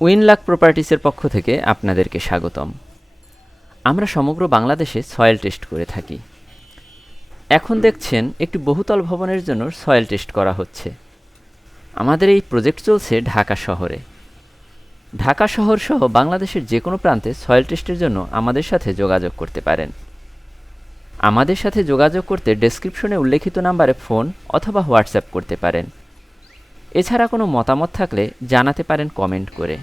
উইনলাক প্রপার্টিসের পক্ষ থেকে আপনাদেরকে স্বাগতম। আমরা সমগ্র বাংলাদেশে সয়েল টেস্ট করে থাকি। এখন দেখছেন একটি বহুতল ভবনের জন্য সয়েল টেস্ট করা হচ্ছে। আমাদের এই প্রজেক্ট চলছে ঢাকা শহরে। ঢাকা শহর সহ বাংলাদেশের যে কোনো প্রান্তে সয়েল টেস্টের জন্য আমাদের সাথে যোগাযোগ করতে পারেন। আমাদের সাথে যোগাযোগ করতে ডেসক্রিপশনে উল্লেখিত নাম্বারে ফোন অথবা হোয়াটসঅ্যাপ করতে পারেন। এছাড়া কোনো মতামত থাকলে জানাতে পারেন কমেন্ট করে।